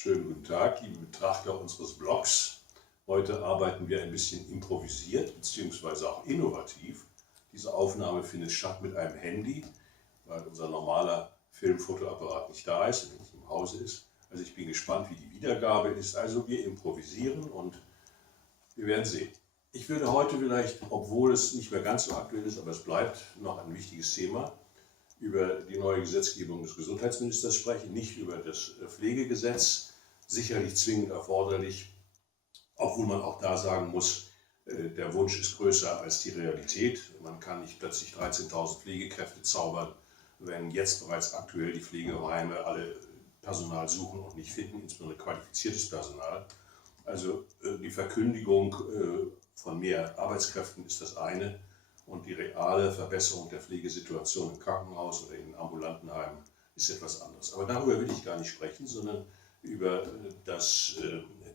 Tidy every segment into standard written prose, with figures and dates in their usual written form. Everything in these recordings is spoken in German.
Schönen guten Tag, liebe Betrachter unseres Blogs. Heute arbeiten wir ein bisschen improvisiert bzw. auch innovativ. Diese Aufnahme findet statt mit einem Handy, weil unser normaler Filmfotoapparat nicht da ist und nicht im Hause ist. Also ich bin gespannt, wie die Wiedergabe ist. Also wir improvisieren und wir werden sehen. Ich würde heute vielleicht, obwohl es nicht mehr ganz so aktuell ist, aber es bleibt noch ein wichtiges Thema, über die neue Gesetzgebung des Gesundheitsministers sprechen, nicht über das Pflegegesetz, sicherlich zwingend erforderlich, obwohl man auch da sagen muss, der Wunsch ist größer als die Realität. Man kann nicht plötzlich 13.000 Pflegekräfte zaubern, wenn jetzt bereits aktuell die Pflegeheime alle Personal suchen und nicht finden, insbesondere qualifiziertes Personal. Also die Verkündigung von mehr Arbeitskräften ist das eine und die reale Verbesserung der Pflegesituation im Krankenhaus oder in den ambulanten Heimen ist etwas anderes. Aber darüber will ich gar nicht sprechen, sondern über das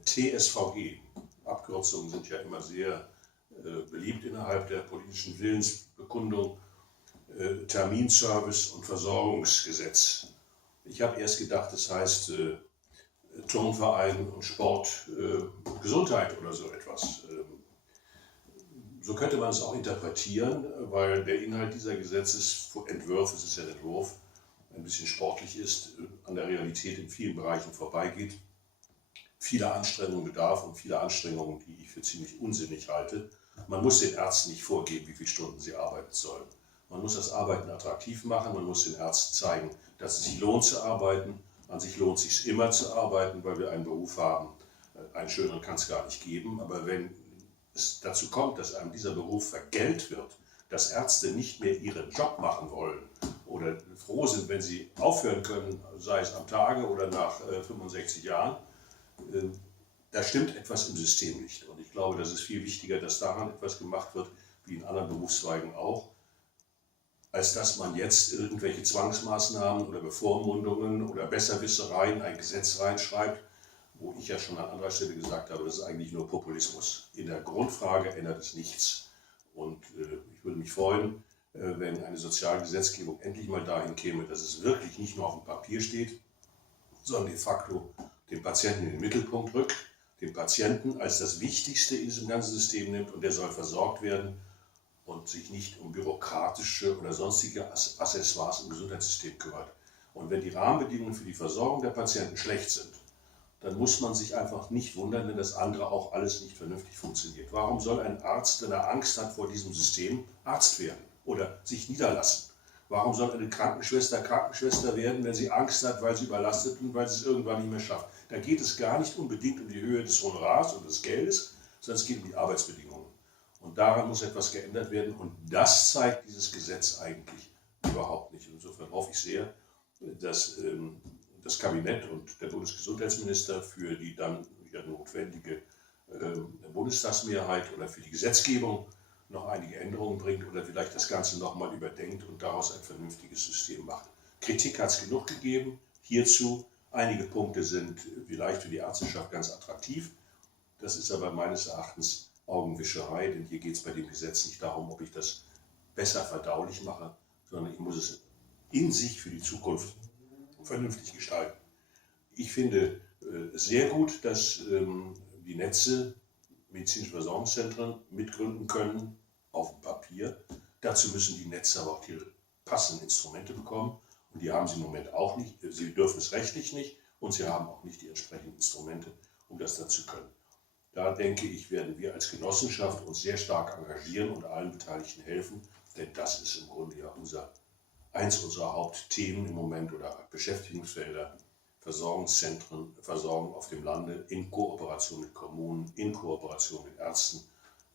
TSVG. Abkürzungen sind ja immer sehr beliebt innerhalb der politischen Willensbekundung. Terminservice und Versorgungsgesetz. Ich habe erst gedacht, das heißt Turnverein und Sport, Gesundheit oder so etwas. So könnte man es auch interpretieren, weil der Inhalt dieser Gesetzesentwürfe, es ist ja ein Entwurf, ein bisschen sportlich ist, an der Realität in vielen Bereichen vorbeigeht, viele Anstrengungen bedarf und viele Anstrengungen, die ich für ziemlich unsinnig halte. Man muss den Ärzten nicht vorgeben, wie viele Stunden sie arbeiten sollen. Man muss das Arbeiten attraktiv machen, man muss den Ärzten zeigen, dass es sich lohnt zu arbeiten. An sich lohnt es sich immer zu arbeiten, weil wir einen Beruf haben. Einen schöneren kann es gar nicht geben, aber wenn es dazu kommt, dass einem dieser Beruf vergällt wird, dass Ärzte nicht mehr ihren Job machen wollen oder froh sind, wenn sie aufhören können, sei es am Tage oder nach 65 Jahren, da stimmt etwas im System nicht. Und ich glaube, das ist viel wichtiger, dass daran etwas gemacht wird, wie in anderen Berufszweigen auch, als dass man jetzt irgendwelche Zwangsmaßnahmen oder Bevormundungen oder Besserwisserei in ein Gesetz reinschreibt, wo ich ja schon an anderer Stelle gesagt habe, das ist eigentlich nur Populismus. In der Grundfrage ändert es nichts. Und ich würde mich freuen, wenn eine Sozialgesetzgebung endlich mal dahin käme, dass es wirklich nicht nur auf dem Papier steht, sondern de facto den Patienten in den Mittelpunkt rückt, den Patienten als das Wichtigste in diesem ganzen System nimmt und der soll versorgt werden und sich nicht um bürokratische oder sonstige Accessoires im Gesundheitssystem kümmert. Und wenn die Rahmenbedingungen für die Versorgung der Patienten schlecht sind, dann muss man sich einfach nicht wundern, wenn das andere auch alles nicht vernünftig funktioniert. Warum soll ein Arzt, wenn er Angst hat vor diesem System, Arzt werden oder sich niederlassen? Warum soll eine Krankenschwester Krankenschwester werden, wenn sie Angst hat, weil sie überlastet und weil sie es irgendwann nicht mehr schafft? Da geht es gar nicht unbedingt um die Höhe des Honorars oder des Geldes, sondern es geht um die Arbeitsbedingungen. Und daran muss etwas geändert werden und das zeigt dieses Gesetz eigentlich überhaupt nicht. Insofern hoffe ich sehr, dass das Kabinett und der Bundesgesundheitsminister für die dann notwendige Bundestagsmehrheit oder für die Gesetzgebung noch einige Änderungen bringt oder vielleicht das Ganze nochmal überdenkt und daraus ein vernünftiges System macht. Kritik hat es genug gegeben hierzu. Einige Punkte sind vielleicht für die Ärzteschaft ganz attraktiv. Das ist aber meines Erachtens Augenwischerei, denn hier geht es bei dem Gesetz nicht darum, ob ich das besser verdaulich mache, sondern ich muss es in sich für die Zukunft vernünftig gestalten. Ich finde sehr gut, dass die Netze medizinische Versorgungszentren mitgründen können auf dem Papier. Dazu müssen die Netze aber auch die passenden Instrumente bekommen und die haben sie im Moment auch nicht. Sie dürfen es rechtlich nicht und sie haben auch nicht die entsprechenden Instrumente, um das dann zu können. Da denke ich, werden wir als Genossenschaft uns sehr stark engagieren und allen Beteiligten helfen, denn das ist im Grunde ja eins unserer Hauptthemen im Moment oder Beschäftigungsfelder, Versorgungszentren, Versorgung auf dem Lande in Kooperation mit Kommunen, in Kooperation mit Ärzten,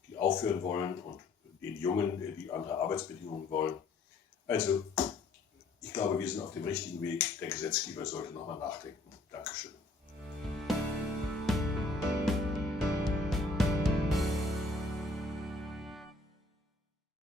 die aufhören wollen und den Jungen, die andere Arbeitsbedingungen wollen. Also, ich glaube, wir sind auf dem richtigen Weg. Der Gesetzgeber sollte nochmal nachdenken. Dankeschön.